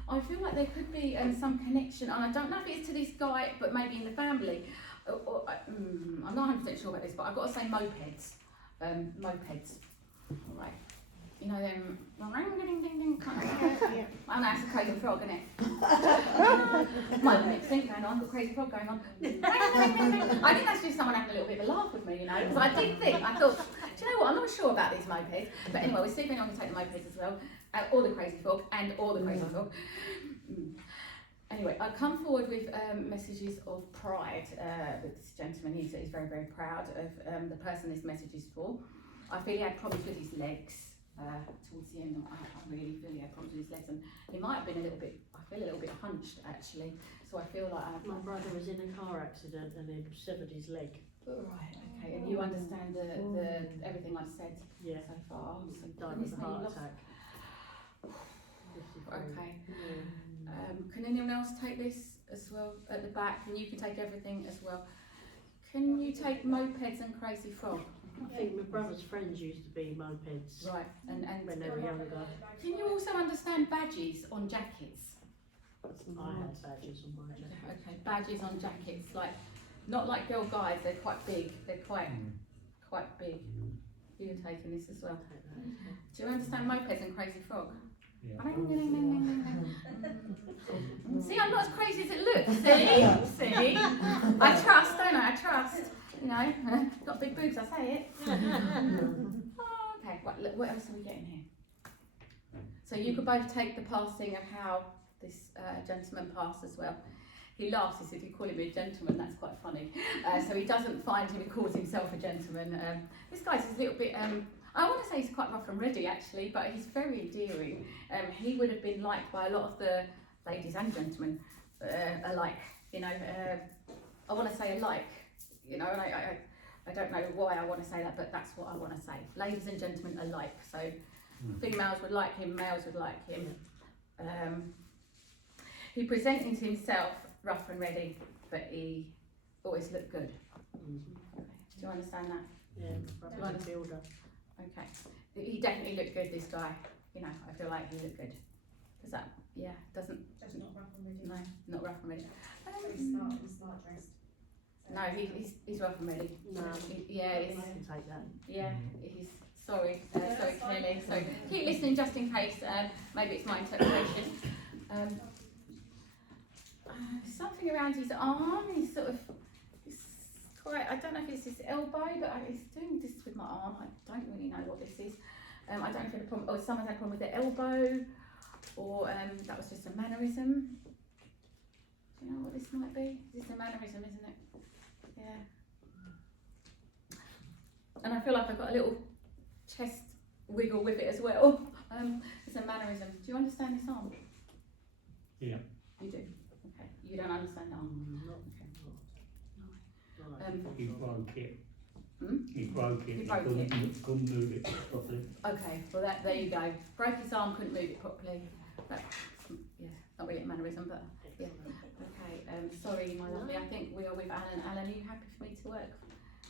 I feel like there could be some connection, and I don't know if it's to this guy, but maybe in the family. I'm not 100% sure about this, but I've got to say mopeds. Mopeds, all right. You know them, kind of, I know it's a crazy frog, isn't it? My mixed thing going on, got crazy frog going on. I think that's just someone having a little bit of a laugh with me, you know, because I thought, do you know what, I'm not sure about these mopeds, but anyway, we'll see if anyone can take the mopeds as well, or the crazy frog, or the crazy frog. Anyway, I come forward with messages of pride with this gentleman. He's very, very proud of the person this message is for. I feel he had problems with his legs. Towards the end, I really feel he had problems with his legs, and he might have been a little bit hunched actually. So I feel like My brother was in a car accident and he severed his leg. Right, okay, and you understand the everything I've said Yeah. so far. He So died goodness of a me, heart lost- attack. Okay. Yeah. Can anyone else take this as well at the back? And you can take everything as well. Can you take mopeds and crazy frog? I think my brother's friends used to be mopeds Right, and when they were younger. can you also understand badges on jackets? I had badges on my jacket. Okay, badges on jackets, like not like girl guides. They're quite big. They're quite big. You're taking this as well. Take that. Do you understand mopeds and crazy frog? Yeah. See, I'm not as crazy as it looks. See, I trust, don't I? I trust. You know, got big boobs. I say it. Oh, okay. Right, look, what else are we getting here? So you could both take the passing of how this gentleman passed as well. He laughs. He said, "You call him a gentleman. That's quite funny." So he doesn't find him. He calls himself a gentleman. This guy's a little bit. I want to say he's quite rough and ready actually, but he's very endearing. He would have been liked by a lot of the ladies and gentlemen alike. You know, I want to say alike. You know, and I don't know why I want to say that, but that's what I want to say. Ladies and gentlemen alike. So females would like him, males would like him. He presented himself rough and ready, but he always looked good. Do you understand that? Yeah, my brother's a builder. Okay. he definitely looked good, this guy. You know, I feel like he looked good. Does that, yeah, doesn't, Just not rough and ready. no, not rough and ready. He's smart dressed. So, No, he's rough and ready. No. Yeah, I it's, can take that. yeah, he's, sorry, Yeah, sorry that's fine. clearly. So keep listening just in case, maybe it's my interpretation. Something around his arm, he's sort of, it's quite, I don't know if it's his elbow, but he's doing this with my arm. I don't really know what this is. I don't know if it's a problem, or someone's had a problem with their elbow, or that was just a mannerism. Do you know what this might be? This is a mannerism, isn't it? Yeah. And I feel like I've got a little chest wiggle with it as well. It's a mannerism. Do you understand this arm? Yeah. You do? Okay. You don't understand the arm? He broke it. Hmm? He broke it. He broke couldn't move it properly. Okay, well there you go. Broke his arm, couldn't move it properly. That's, yeah, not really a mannerism, but yeah. Okay, sorry my lovely, I think we are with Alan. Alan, are you happy for me to work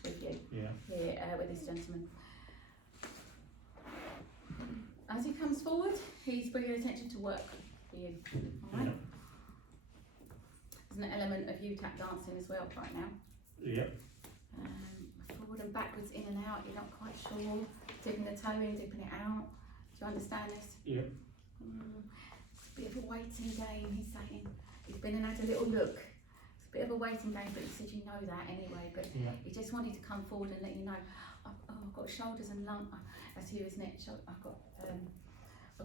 with you? Yeah. Here, with this gentleman. As he comes forward, he's bringing attention to work for you, alright? Yeah. There's an element of you tap dancing as well right now. Yeah. Forward and backwards, in and out, you're not quite sure. Dipping the toe in, dipping it out. Do you understand this? Yeah. It's a bit of a waiting game, he's saying. He's been and had a little look. It's a bit of a waiting game, but he said you know that anyway. But Yeah. he just wanted to come forward and let you know. I've got shoulders and lung. That's here, isn't it? I've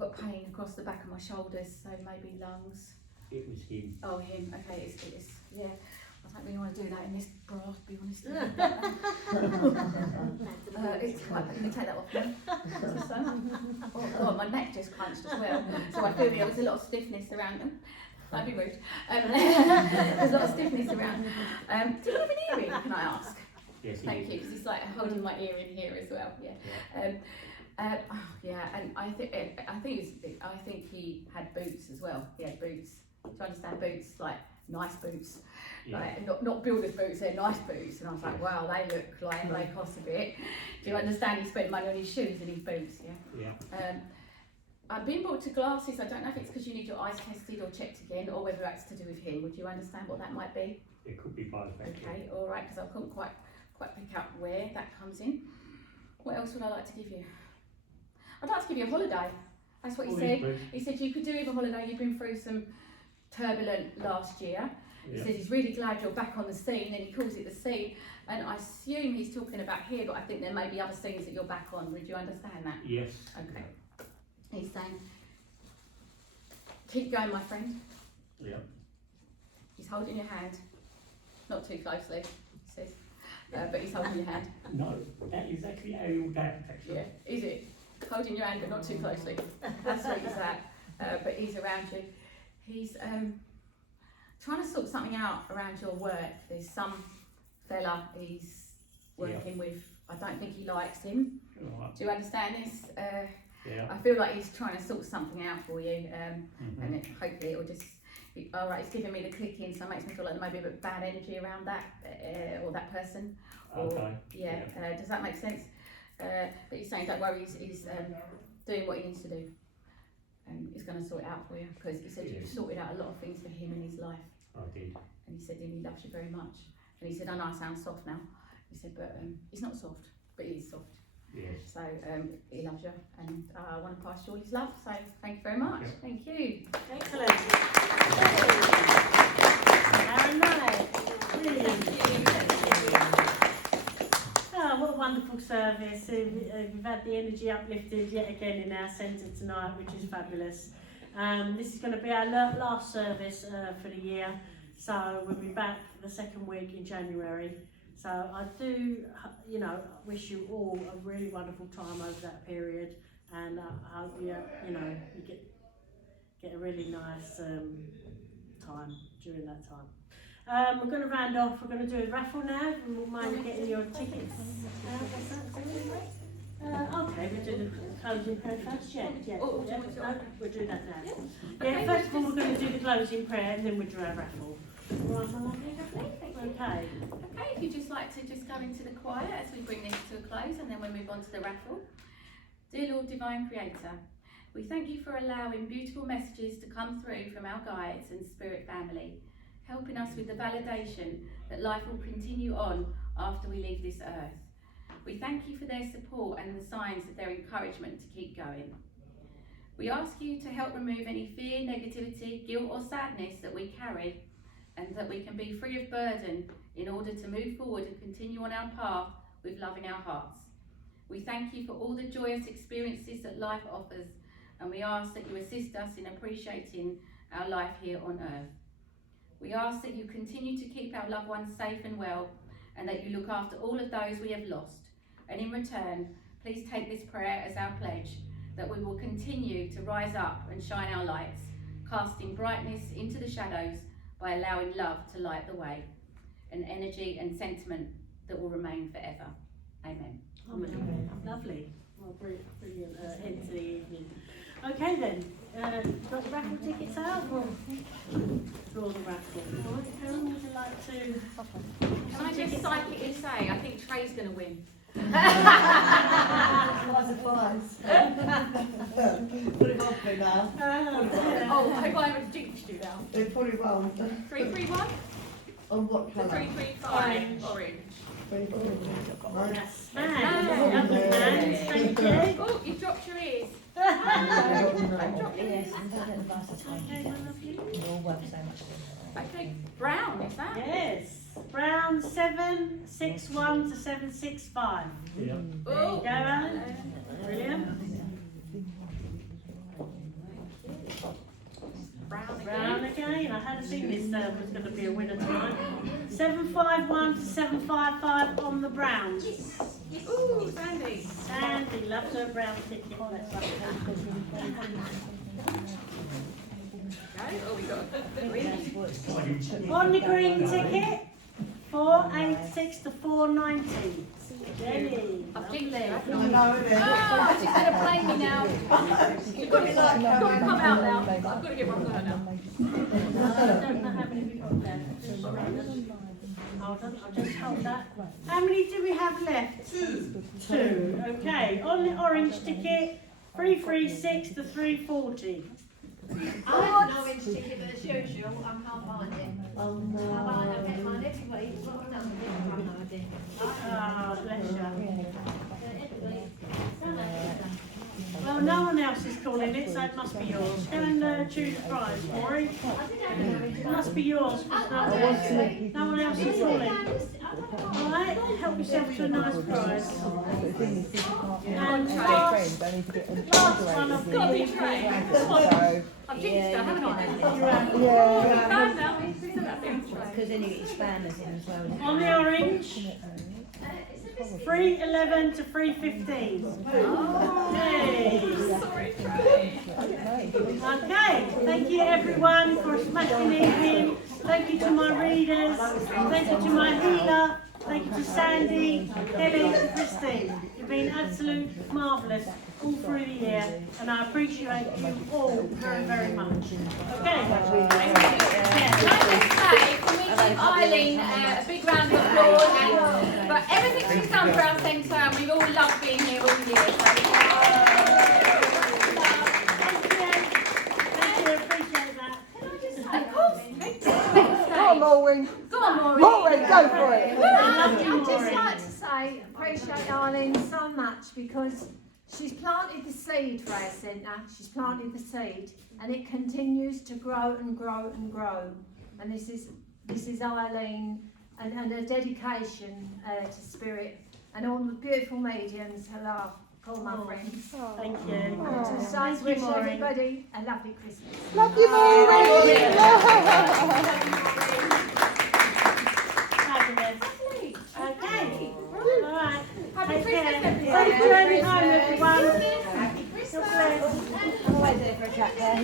got pain across the back of my shoulders, so maybe lungs. It was him. Oh, him. Okay, it's yeah. I don't really want to do that in this bra, to be honest. It's quite, can you take that off now? Oh, my neck just crunched as well. So I feel there was a lot of stiffness around them. That'd be rude. There's a lot of stiffness around. Do you have an earring, can I ask? Yes, he Thank did. you, because it's like holding my ear in here as well. Yeah. Yeah, and I think he had boots as well. He had boots. Do you understand boots? Like nice boots. Yeah. Like not builder's boots, they're nice boots. And I was like, wow, they look like they cost a bit. Do you understand? He spent money on his shoes and his boots, yeah? Yeah. I've been brought to glasses. I don't know if it's because you need your eyes tested or checked again, or whether that's to do with him. Would you understand what that might be? It could be both. actually. Okay, all right, because I couldn't quite pick out where that comes in. What else would I like to give you? I'd like to give you a holiday. That's what he Oh, said. yes, please. He said you could do with a holiday. You've been through some turbulent last year. He Yeah. says he's really glad you're back on the scene, and he calls it the scene. And I assume he's talking about here, but I think there may be other scenes that you're back on. Would you understand that? Yes. Okay. He's saying, keep going, my friend. Yeah. He's holding your hand, not too closely, he says, but he's holding your hand. No, that is actually how he would act, actually. Yeah, is it? Holding your hand, but not too closely. That's what he's at. But he's around you. He's trying to sort something out around your work. There's some fella he's working with. I don't think he likes him. Right. Do you understand this? Yeah. I feel like he's trying to sort something out for you, Mhm. and hopefully it will just. All right, it's giving me the clicking, so it makes me feel like there might be a bit of bad energy around that or that person. Or, Okay. Yeah. Does that make sense? But he's saying, don't worry, he's doing what he needs to do. He's going to sort it out for you, because he said you've sorted out a lot of things for him in his life. I did. And he said he loves you very much. And he said, I know I sound soft now. He said, but he's not soft, but he is soft. Yes. So he loves you, and I want to pass you all his love. So thank you very much. Yeah. Thank you. Excellent. Very nice. Brilliant. Oh, what a wonderful service. We've had the energy uplifted yet again in our centre tonight, which is fabulous. This is going to be our last service for the year, so we'll be back the second week in January. So I do, wish you all a really wonderful time over that period, and I hope you get a really nice time during that time. We're going to round off. We're going to do a raffle now. We won't mind getting your tickets. What's that? Okay, we'll do the closing prayer first. Yeah. Oh, Yeah, do you want to- no, we'll do that now. Okay. Yeah, first of all, we're going to do the closing prayer, and then we'll do our raffle. All right, my lovely? Lovely, thank you. Okay. Okay, if you'd just like to just go into the choir as we bring this to a close, and then we'll move on to the raffle. Dear Lord Divine Creator, we thank you for allowing beautiful messages to come through from our guides and spirit family, helping us with the validation that life will continue on after we leave this earth. We thank you for their support and the signs of their encouragement to keep going. We ask you to help remove any fear, negativity, guilt or sadness that we carry, and that we can be free of burden in order to move forward and continue on our path with love in our hearts. We thank you for all the joyous experiences that life offers, and we ask that you assist us in appreciating our life here on earth. We ask that you continue to keep our loved ones safe and well, and that you look after all of those we have lost. And in return, please take this prayer as our pledge, that we will continue to rise up and shine our lights, casting brightness into the shadows by allowing love to light the way, an energy and sentiment that will remain forever. Amen. Amen. Lovely. Well, brilliant end to the evening. Okay then, got the raffle tickets out? Or draw the raffle. Alright, Karen, would you like to? Can I just psychically say, I think Trey's going to win. Put it on for now. Oh, I hope I haven't jinxed you now. They probably won't. 331? On what The colour? 335 orange. That's man. Thank you. Oh, you dropped your ears. Yes, and don't let the bus Okay, my lovely. You're worth so much. Okay, brown, is that? Yes. Brown 761 to 765. Yeah. There you Oh, go, Alan. Brilliant. brown Brown again. again. I had a feeling this was going to be a winner tonight. 751 to 755 on the browns. Ooh, Sandy. Sandy loves her brown ticket. Let's have Oh, we got a on the green ticket, 486 to 490. Jenny. I've jinxed it. I know, isn't it? Oh, she's going to play me now. You've got to come out now. I've got to get my phone now. I don't know how many we got there. Hold on, I'll just hold that. How many do we have left? Two. Okay, on the orange ticket, 336 to 340. I have no orange ticket, but as usual, I can't find it. Oh I get no. mine every week. What I've done with it, I have no idea. Ah, bless you. Every week. Don't know. Well, no one else is calling it, so it must be yours. Go and choose a prize, Maury. I did have an orange It must be yours, because no one else is calling. Alright, help yourself to a nice prize. And last one of Got to the be Trey. So, I've jinxed her, haven't I? yeah. No, no, who's that being Trey? Because then you get your spammers in as well. on the orange, 311 to 315. Hey. Sorry, Trey. Okay, thank you everyone for a smashing evening. Thank you to my readers. Thank you to my healer. Thank you to Sandy, Kelly and Christine. You've been absolute marvellous all through the year, and I appreciate you all very, very much. Okay. Can I just say, can we give Eileen a big round of applause for everything she's done for our centre, and we've all loved being here all year. Thank you, appreciate that. Of course. Come on, Maureen. Go on, Maureen. Maureen, go for it. I'd just like to say, appreciate Arlene so much because she's planted the seed for our centre. She's planted the seed, and it continues to grow and grow and grow. And this is Eileen and her dedication to spirit, and all the beautiful mediums who are called my friends. Thank you. To say, wish everybody a lovely Christmas. Love you, Maureen. Fabulous. Okay. All right. Happy Take Christmas, care. everybody. Safe journey home, everyone. Happy Christmas. God bless. I'm always there for a chat there.